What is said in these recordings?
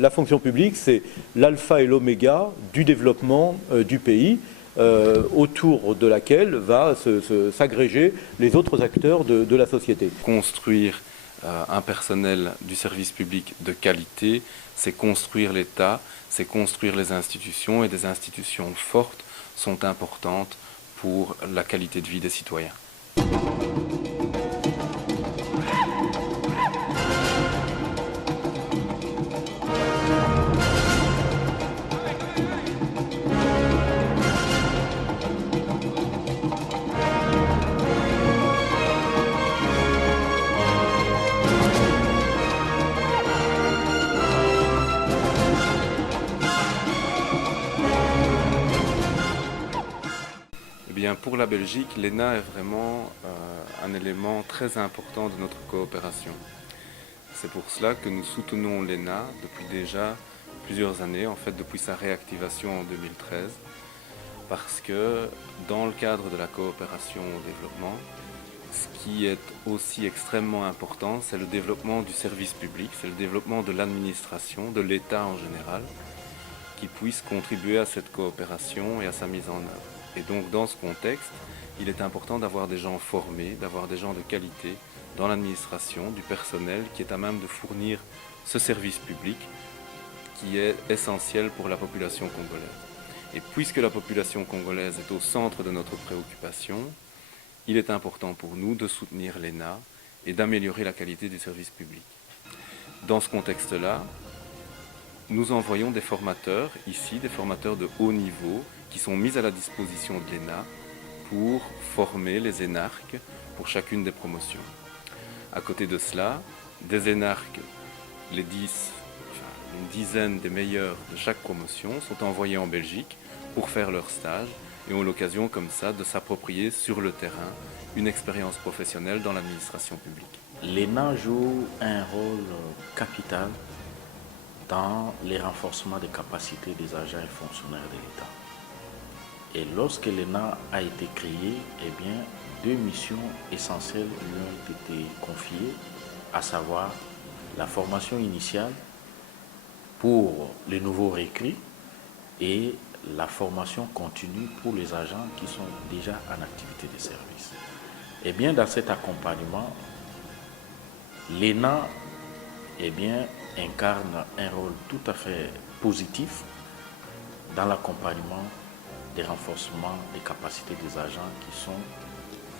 la fonction publique, c'est l'alpha et l'oméga du développement du pays, autour de laquelle va s'agréger les autres acteurs de la société. Construire un personnel du service public de qualité, c'est construire l'État, c'est construire les institutions, et des institutions fortes sont importantes pour la qualité de vie des citoyens. Pour la Belgique, l'ENA est vraiment un élément très important de notre coopération. C'est pour cela que nous soutenons l'ENA depuis déjà plusieurs années, en fait depuis sa réactivation en 2013, parce que dans le cadre de la coopération au développement, ce qui est aussi extrêmement important, c'est le développement du service public, c'est le développement de l'administration, de l'État en général, qui puisse contribuer à cette coopération et à sa mise en œuvre. Et donc dans ce contexte, il est important d'avoir des gens formés, d'avoir des gens de qualité dans l'administration, du personnel qui est à même de fournir ce service public qui est essentiel pour la population congolaise. Et puisque la population congolaise est au centre de notre préoccupation, il est important pour nous de soutenir l'ENA et d'améliorer la qualité du service public. Dans ce contexte-là, nous envoyons des formateurs ici, des formateurs de haut niveau, qui sont mis à la disposition de l'ENA pour former les énarques pour chacune des promotions. À côté de cela, des énarques, une dizaine des meilleurs de chaque promotion, sont envoyés en Belgique pour faire leur stage et ont l'occasion comme ça de s'approprier sur le terrain une expérience professionnelle dans l'administration publique. L'ENA joue un rôle capital dans les renforcements des capacités des agents et fonctionnaires de l'État. Et lorsque l'ENA a été créée, eh bien, deux missions essentielles lui ont été confiées, à savoir la formation initiale pour les nouveaux recrues et la formation continue pour les agents qui sont déjà en activité de service. Et bien, dans cet accompagnement, l'ENA incarne un rôle tout à fait positif dans l'accompagnement des renforcements des capacités des agents qui sont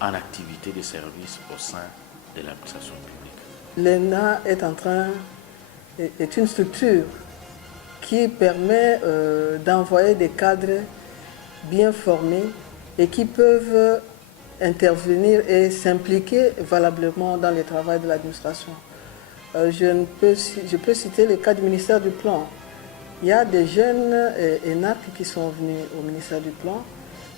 en activité de service au sein de l'administration publique. L'ENA est une structure qui permet d'envoyer des cadres bien formés et qui peuvent intervenir et s'impliquer valablement dans le travail de l'administration. Je peux citer le cas du ministère du Plan. Il y a des jeunes énarques qui sont venus au ministère du Plan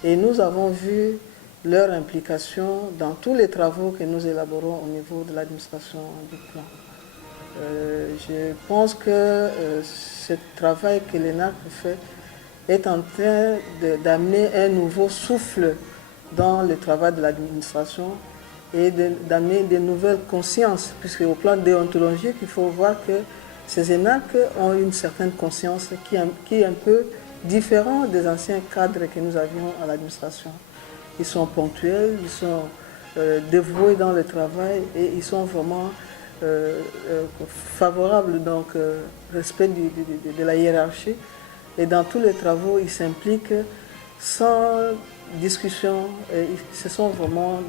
et nous avons vu leur implication dans tous les travaux que nous élaborons au niveau de l'administration du Plan. Je pense que ce travail que l'ENAC fait est en train d'amener un nouveau souffle dans le travail de l'administration et d'amener de nouvelles consciences, puisque au plan déontologique, il faut voir que ces énarques ont une certaine conscience qui est un peu différente des anciens cadres que nous avions à l'administration. Ils sont ponctuels, ils sont dévoués dans le travail et ils sont vraiment favorables donc respect de la hiérarchie. Et dans tous les travaux, ils s'impliquent sans discussion. Et ce sont vraiment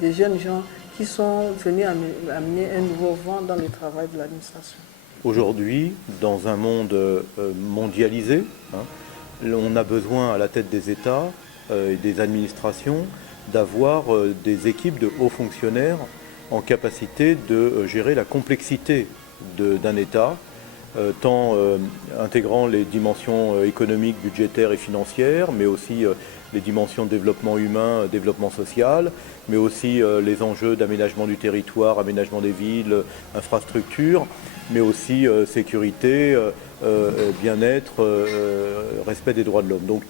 des jeunes gens qui sont venus amener un nouveau vent dans le travail de l'administration. Aujourd'hui, dans un monde mondialisé, on a besoin à la tête des États et des administrations d'avoir des équipes de hauts fonctionnaires en capacité de gérer la complexité d'un État, tant intégrant les dimensions économiques, budgétaires et financières, mais aussi les dimensions de développement humain, développement social, mais aussi les enjeux d'aménagement du territoire, aménagement des villes, infrastructures, mais aussi sécurité, bien-être, respect des droits de l'homme. Donc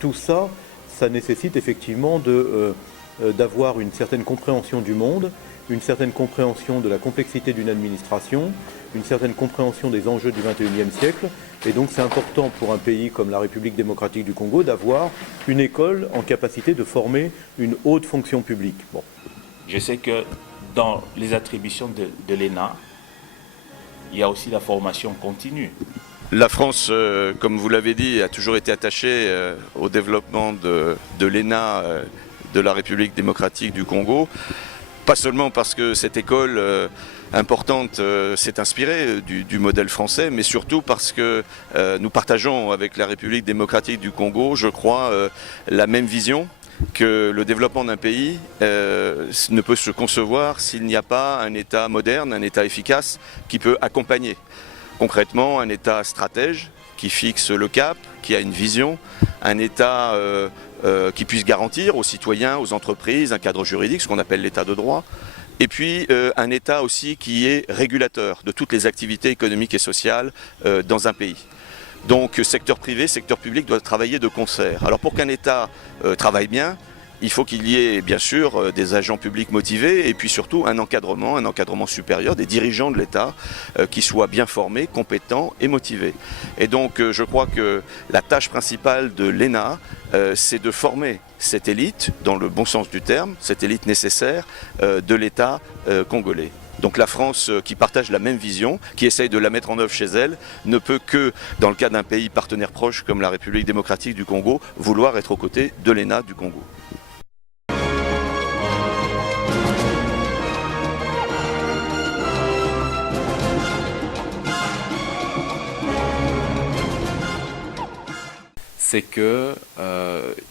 tout ça, ça nécessite effectivement d'avoir une certaine compréhension du monde, une certaine compréhension de la complexité d'une administration, une certaine compréhension des enjeux du XXIe siècle. Et donc c'est important pour un pays comme la République démocratique du Congo d'avoir une école en capacité de former une haute fonction publique. Bon. Je sais que dans les attributions de l'ENA, il y a aussi la formation continue. La France, comme vous l'avez dit, a toujours été attachée au développement de l'ENA de la République démocratique du Congo. Pas seulement parce que cette école importante s'est inspirée du modèle français, mais surtout parce que nous partageons avec la République démocratique du Congo, je crois, la même vision que le développement d'un pays ne peut se concevoir s'il n'y a pas un État moderne, un État efficace qui peut accompagner. Concrètement, un État stratège qui fixe le cap, qui a une vision, un État qui puisse garantir aux citoyens, aux entreprises, un cadre juridique, ce qu'on appelle l'État de droit, et puis un État aussi qui est régulateur de toutes les activités économiques et sociales dans un pays. Donc secteur privé, secteur public doivent travailler de concert. Alors pour qu'un État travaille bien, il faut qu'il y ait bien sûr des agents publics motivés et puis surtout un encadrement supérieur des dirigeants de l'État qui soient bien formés, compétents et motivés. Et donc je crois que la tâche principale de l'ENA, c'est de former cette élite, dans le bon sens du terme, cette élite nécessaire de l'État congolais. Donc la France, qui partage la même vision, qui essaye de la mettre en œuvre chez elle, ne peut que, dans le cas d'un pays partenaire proche comme la République démocratique du Congo, vouloir être aux côtés de l'ENA du Congo. C'est que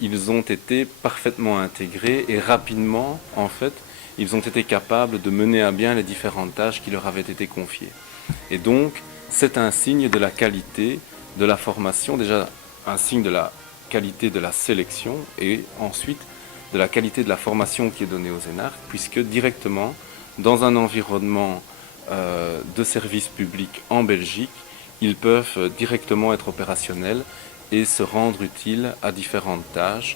ils ont été parfaitement intégrés et rapidement, en fait, ils ont été capables de mener à bien les différentes tâches qui leur avaient été confiées. Et donc, c'est un signe de la qualité de la formation, déjà un signe de la qualité de la sélection et ensuite de la qualité de la formation qui est donnée aux énarques, puisque directement, dans un environnement de service public en Belgique, ils peuvent directement être opérationnels et se rendre utiles à différentes tâches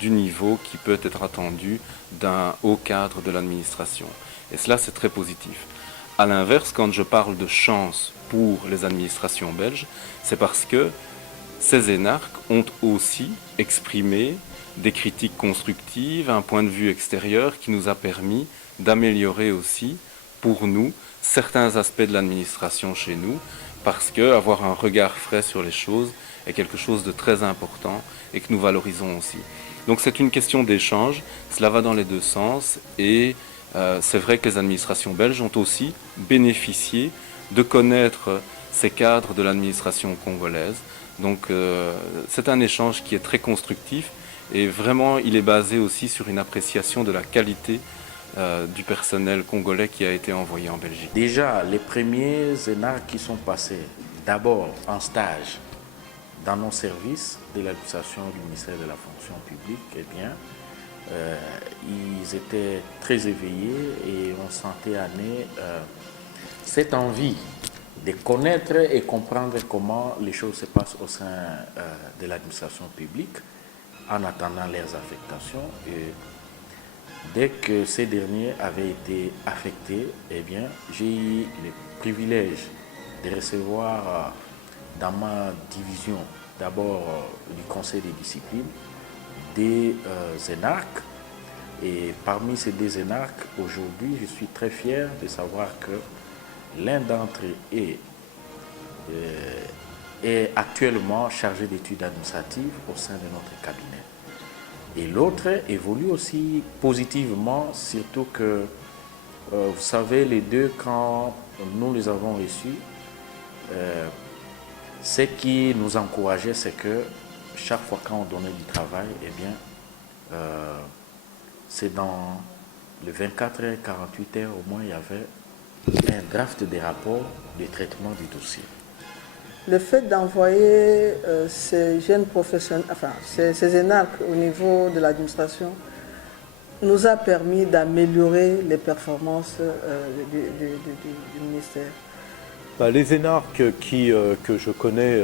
du niveau qui peut être attendu d'un haut cadre de l'administration. Et cela, c'est très positif. À l'inverse, quand je parle de chance pour les administrations belges, c'est parce que ces énarques ont aussi exprimé des critiques constructives, un point de vue extérieur qui nous a permis d'améliorer aussi, pour nous, certains aspects de l'administration chez nous, parce qu'avoir un regard frais sur les choses est quelque chose de très important et que nous valorisons aussi. Donc c'est une question d'échange, cela va dans les deux sens et c'est vrai que les administrations belges ont aussi bénéficié de connaître ces cadres de l'administration congolaise. Donc c'est un échange qui est très constructif et vraiment il est basé aussi sur une appréciation de la qualité du personnel congolais qui a été envoyé en Belgique. Déjà, les premiers énarques qui sont passés d'abord en stage dans nos services de l'administration du ministère de la fonction publique, eh bien, ils étaient très éveillés et on sentait à nez cette envie de connaître et comprendre comment les choses se passent au sein de l'administration publique en attendant leurs affectations. Et dès que ces derniers avaient été affectés, eh bien, j'ai eu le privilège de recevoir dans ma division, d'abord du conseil des disciplines, des énarques. Et parmi ces deux énarques, aujourd'hui, je suis très fier de savoir que l'un d'entre eux est actuellement chargé d'études administratives au sein de notre cabinet. Et l'autre évolue aussi positivement, surtout que, vous savez, les deux, quand nous les avons reçus, ce qui nous encourageait, c'est que chaque fois qu'on donnait du travail, eh bien, c'est dans les 24 heures, 48 heures au moins, il y avait un draft des rapports de traitement du dossier. Le fait d'envoyer ces jeunes professionnels, enfin ces énarques au niveau de l'administration, nous a permis d'améliorer les performances du ministère. Les énarques que je connais,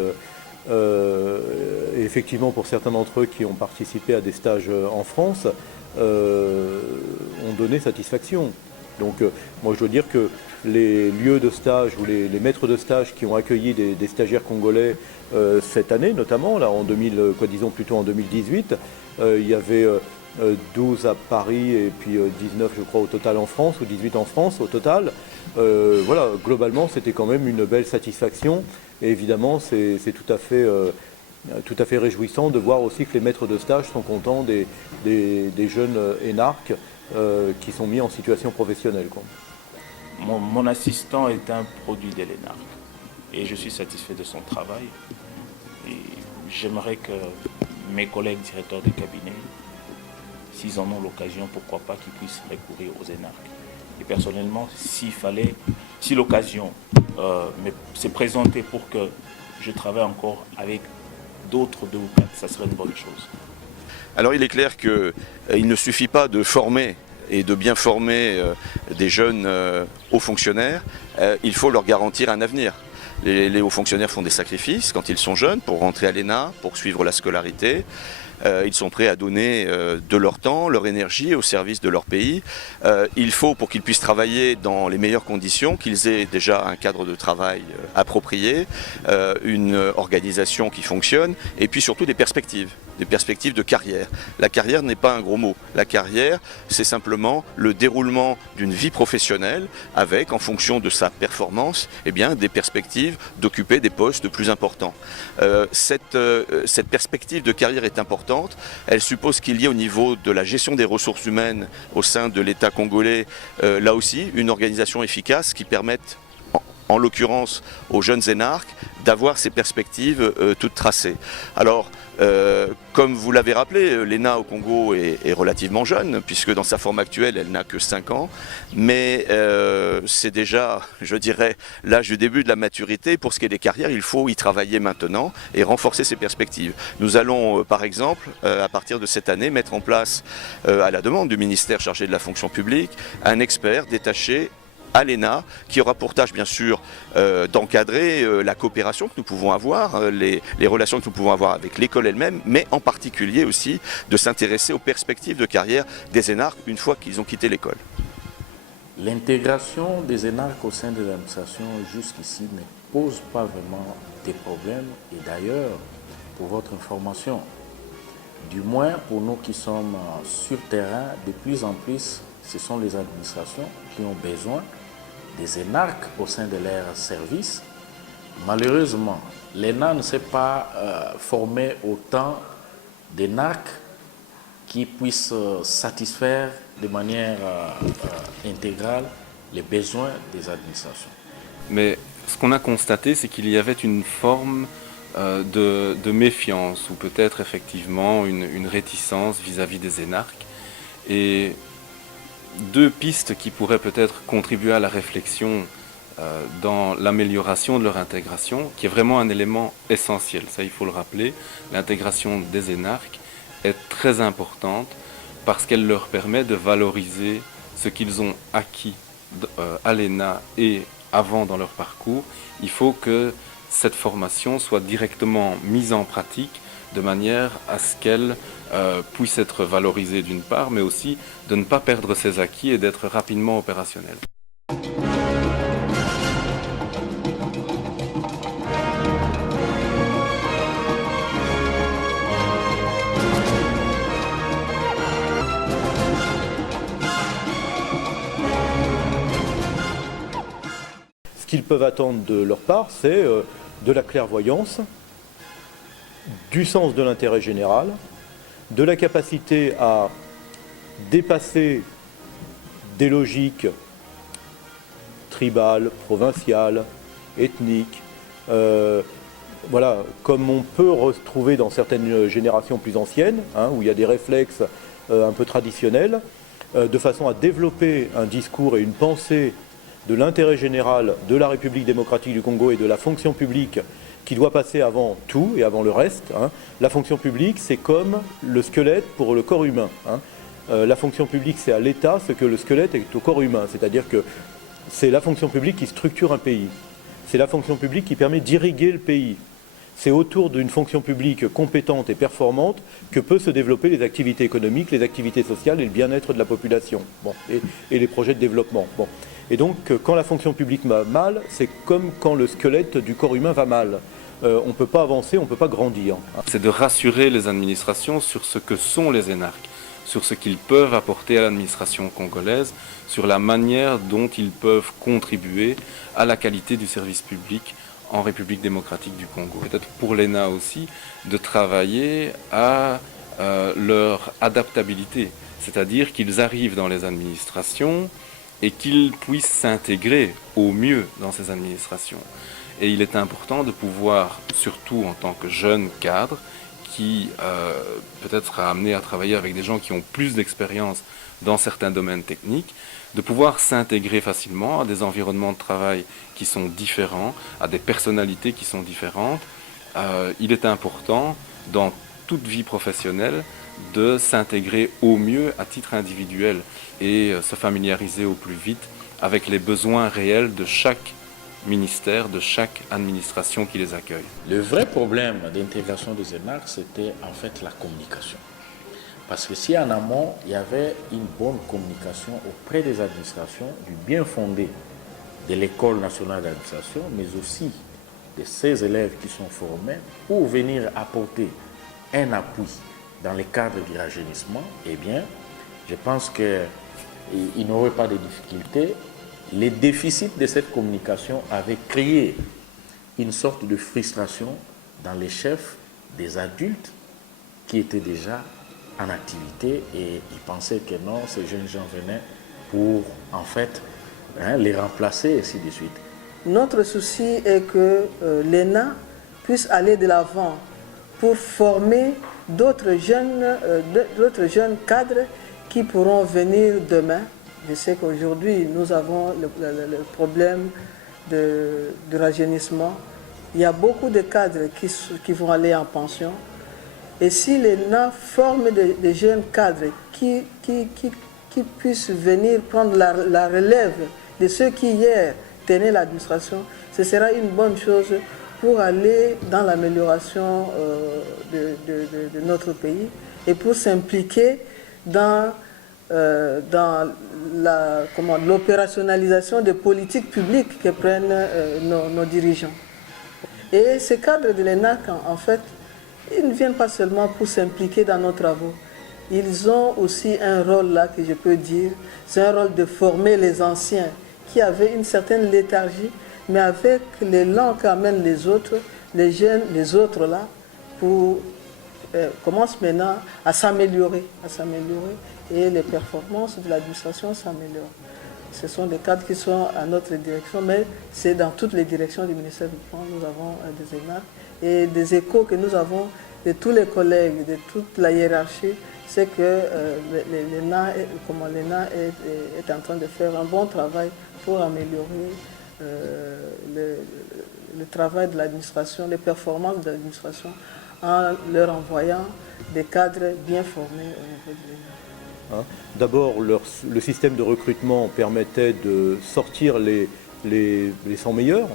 et effectivement pour certains d'entre eux qui ont participé à des stages en France, ont donné satisfaction. Donc moi je dois dire que les lieux de stage ou les maîtres de stage qui ont accueilli des stagiaires congolais cette année, notamment, là, disons plutôt en 2018. Il y avait 12 à Paris et puis 19, je crois, au total en France, ou 18 en France au total. Voilà, globalement, c'était quand même une belle satisfaction. Et évidemment, c'est tout à fait réjouissant de voir aussi que les maîtres de stage sont contents des jeunes énarques qui sont mis en situation professionnelle, quoi. Mon assistant est un produit de l'ENARC et je suis satisfait de son travail. Et j'aimerais que mes collègues directeurs de cabinet, s'ils en ont l'occasion, pourquoi pas qu'ils puissent recourir aux ENARC. Et personnellement, si l'occasion s'est présentée pour que je travaille encore avec d'autres 2 ou 4, ça serait une bonne chose. Alors il est clair qu'il ne suffit pas de former et de bien former des jeunes hauts fonctionnaires, il faut leur garantir un avenir. Les hauts fonctionnaires font des sacrifices quand ils sont jeunes pour rentrer à l'ENA, pour suivre la scolarité. Ils sont prêts à donner de leur temps, leur énergie au service de leur pays. Il faut, pour qu'ils puissent travailler dans les meilleures conditions, qu'ils aient déjà un cadre de travail approprié, une organisation qui fonctionne, et puis surtout des perspectives de carrière. La carrière n'est pas un gros mot. La carrière, c'est simplement le déroulement d'une vie professionnelle avec, en fonction de sa performance, eh bien, des perspectives d'occuper des postes plus importants. Cette perspective de carrière est importante. Elle suppose qu'il y ait au niveau de la gestion des ressources humaines au sein de l'État congolais, là aussi, une organisation efficace qui permette, en l'occurrence aux jeunes énarques, d'avoir ces perspectives toutes tracées. Alors, comme vous l'avez rappelé, l'ENA au Congo est relativement jeune, puisque dans sa forme actuelle, elle n'a que 5 ans. Mais c'est déjà, je dirais, l'âge du début de la maturité. Pour ce qui est des carrières, il faut y travailler maintenant et renforcer ses perspectives. Nous allons, par exemple, à partir de cette année, mettre en place, à la demande du ministère chargé de la fonction publique, un expert détaché à l'ENA, qui aura pour tâche bien sûr d'encadrer la coopération que nous pouvons avoir, les relations que nous pouvons avoir avec l'école elle-même, mais en particulier aussi de s'intéresser aux perspectives de carrière des énarques une fois qu'ils ont quitté l'école. L'intégration des énarques au sein de l'administration jusqu'ici ne pose pas vraiment des problèmes. Et d'ailleurs, pour votre information, du moins pour nous qui sommes sur terrain, de plus en plus, ce sont les administrations qui ont besoin des énarques au sein de leur service. Malheureusement, l'ENA ne s'est pas formé autant d'énarques qui puissent satisfaire de manière intégrale les besoins des administrations. Mais ce qu'on a constaté, c'est qu'il y avait une forme de méfiance ou peut-être effectivement une réticence vis-à-vis des énarques. Et 2 pistes qui pourraient peut-être contribuer à la réflexion dans l'amélioration de leur intégration, qui est vraiment un élément essentiel. Ça, il faut le rappeler, l'intégration des énarques est très importante parce qu'elle leur permet de valoriser ce qu'ils ont acquis à l'ENA et avant dans leur parcours. Il faut que cette formation soit directement mise en pratique de manière à ce qu'elle puisse être valorisée d'une part, mais aussi de ne pas perdre ses acquis et d'être rapidement opérationnelle. Ce qu'ils peuvent attendre de leur part, c'est de la clairvoyance, du sens de l'intérêt général, de la capacité à dépasser des logiques tribales, provinciales, ethniques, voilà, comme on peut retrouver dans certaines générations plus anciennes, hein, où il y a des réflexes un peu traditionnels, de façon à développer un discours et une pensée de l'intérêt général de la République démocratique du Congo et de la fonction publique qui doit passer avant tout et avant le reste. Hein. La fonction publique, c'est comme le squelette pour le corps humain. Hein. La fonction publique, c'est à l'État ce que le squelette est au corps humain. C'est-à-dire que c'est la fonction publique qui structure un pays. C'est la fonction publique qui permet d'irriguer le pays. c'est autour d'une fonction publique compétente et performante que peuvent se développer les activités économiques, les activités sociales et le bien-être de la population, bon, et les projets de développement. Bon. Et donc, quand la fonction publique va mal, c'est comme quand le squelette du corps humain va mal. On ne peut pas avancer, on ne peut pas grandir. C'est de rassurer les administrations sur ce que sont les énarques, sur ce qu'ils peuvent apporter à l'administration congolaise, sur la manière dont ils peuvent contribuer à la qualité du service public en République démocratique du Congo. Peut-être pour l'ENA aussi, de travailler à leur adaptabilité, c'est-à-dire qu'ils arrivent dans les administrations et qu'ils puissent s'intégrer au mieux dans ces administrations. Et il est important de pouvoir, surtout en tant que jeune cadre, qui peut-être sera amené à travailler avec des gens qui ont plus d'expérience dans certains domaines techniques, de pouvoir s'intégrer facilement à des environnements de travail qui sont différents, à des personnalités qui sont différentes. Il est important, dans toute vie professionnelle, de s'intégrer au mieux à titre individuel et se familiariser au plus vite avec les besoins réels de chaque ministère, de chaque administration qui les accueille. Le vrai problème d'intégration des énarques, c'était en fait la communication. Parce que si en amont, il y avait une bonne communication auprès des administrations, du bien fondé de l'École nationale d'administration, mais aussi de ces élèves qui sont formés pour venir apporter un appui dans le cadre du rajeunissement, eh bien, je pense qu'il n'aurait pas de difficultés. Les déficits de cette communication avaient créé une sorte de frustration dans les chefs des adultes qui étaient déjà en activité et ils pensaient que non, ces jeunes gens venaient pour en fait les remplacer et ainsi de suite. Notre souci est que l'ENA puisse aller de l'avant pour former d'autres jeunes cadres qui pourront venir demain. Je sais qu'aujourd'hui, nous avons le problème du rajeunissement. Il y a beaucoup de cadres qui vont aller en pension. Et si l'ENA forme des jeunes cadres qui puissent venir prendre la relève de ceux qui hier tenaient l'administration, ce sera une bonne chose pour aller dans l'amélioration de notre pays et pour s'impliquer dans l'opérationnalisation des politiques publiques que prennent nos dirigeants. Et ces cadres de l'ENAC, en fait, ils ne viennent pas seulement pour s'impliquer dans nos travaux. Ils ont aussi un rôle là que je peux dire, c'est un rôle de former les anciens qui avaient une certaine léthargie, mais avec l'élan qu'amènent les autres, les jeunes, les autres là, commencent maintenant à s'améliorer et les performances de l'administration s'améliorent. Ce sont des cadres qui sont à notre direction, mais c'est dans toutes les directions du ministère du Plan. Nous avons des énarques et des échos que nous avons de tous les collègues, de toute la hiérarchie, c'est que l'ENA est en train de faire un bon travail pour améliorer le travail de l'administration, les performances de l'administration, en leur envoyant des cadres bien formés au niveau de l'ENA. D'abord, le système de recrutement permettait de sortir les 100 meilleurs.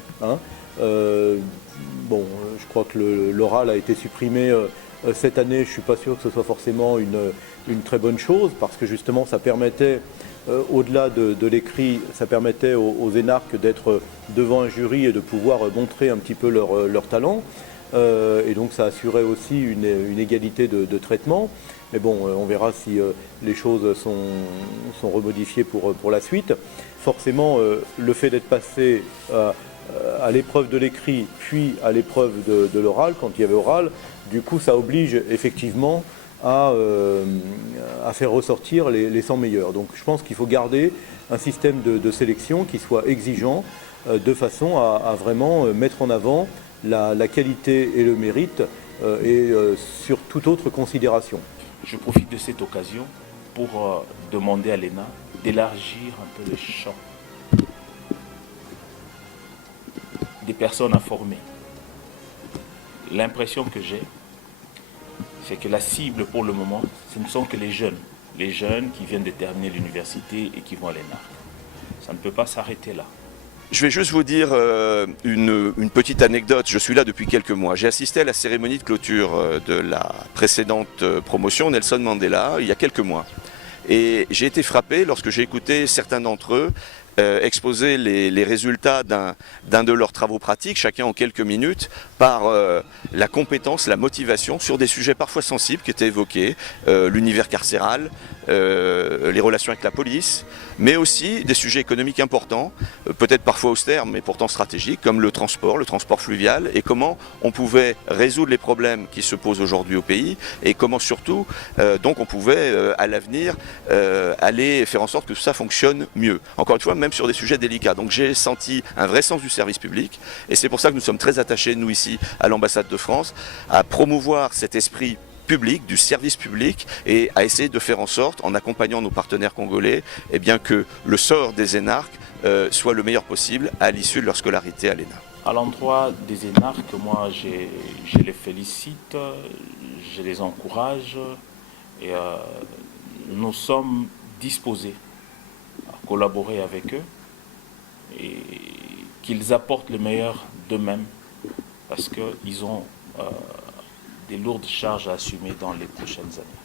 Bon, je crois que l'oral a été supprimé cette année. Je ne suis pas sûr que ce soit forcément une très bonne chose parce que justement ça permettait, au-delà de l'écrit, ça permettait aux énarques d'être devant un jury et de pouvoir montrer un petit peu leur talent. Et donc ça assurait aussi une égalité de traitement. Mais bon, on verra si les choses sont remodifiées pour la suite. Forcément, le fait d'être passé à l'épreuve de l'écrit, puis à l'épreuve de l'oral, quand il y avait oral, du coup ça oblige effectivement à faire ressortir les 100 meilleurs. Donc je pense qu'il faut garder un système de sélection qui soit exigeant, de façon à vraiment mettre en avant la qualité et le mérite et sur toute autre considération. Je profite de cette occasion pour demander à l'ENA d'élargir un peu le champ des personnes à former. L'impression que j'ai, c'est que la cible pour le moment, ce ne sont que les jeunes qui viennent de terminer l'université et qui vont à l'ENA. Ça ne peut pas s'arrêter là. Je vais juste vous dire une petite anecdote. Je suis là depuis quelques mois. J'ai assisté à la cérémonie de clôture de la précédente promotion, Nelson Mandela, il y a quelques mois. Et j'ai été frappé lorsque j'ai écouté certains d'entre eux exposer les résultats d'un de leurs travaux pratiques, chacun en quelques minutes, par la compétence, la motivation sur des sujets parfois sensibles qui étaient évoqués, l'univers carcéral, les relations avec la police, mais aussi des sujets économiques importants, peut-être parfois austères, mais pourtant stratégiques, comme le transport fluvial, et comment on pouvait résoudre les problèmes qui se posent aujourd'hui au pays, et comment surtout, donc on pouvait à l'avenir aller faire en sorte que ça fonctionne mieux. Encore une fois, même sur des sujets délicats. Donc j'ai senti un vrai sens du service public, et c'est pour ça que nous sommes très attachés, nous ici, à l'ambassade de France, à promouvoir cet esprit public, du service public, et à essayer de faire en sorte, en accompagnant nos partenaires congolais, eh bien que le sort des énarques soit le meilleur possible à l'issue de leur scolarité à l'ENA. À l'endroit des énarques, moi je les félicite, je les encourage et nous sommes disposés à collaborer avec eux et qu'ils apportent le meilleur d'eux-mêmes parce qu'ils ont des lourdes charges à assumer dans les prochaines années.